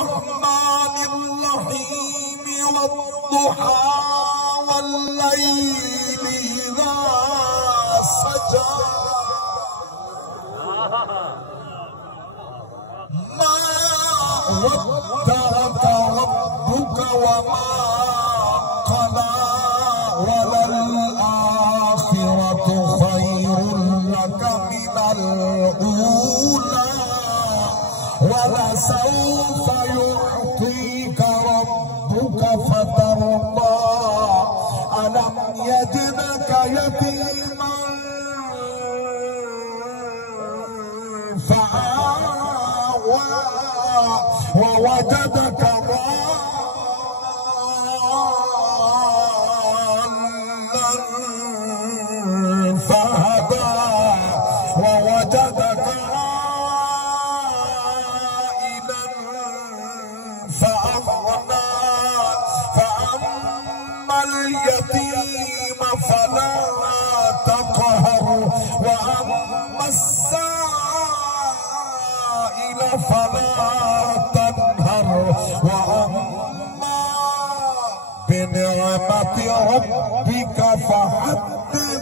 الرحمن الرحيم والضحى والليل إذا سجى ما ودعك ربك وما قلى وللآخرة خير لك من الأولى ولسوف يعطيك ربك فترضى ألم يجدك يتيما فآوى ووجدك ضالا فهدى ووجدك عائلا فأغنى فأما اليتيم فلا تقهر وأما السائل فلا تنهر وأما بنعمة ربك فحدث.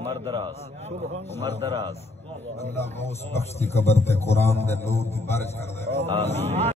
उमर दराज अल्लाह गौस बख्श दी कबर ते कुरान दे नूर दी बारिश कर दे। आमीन।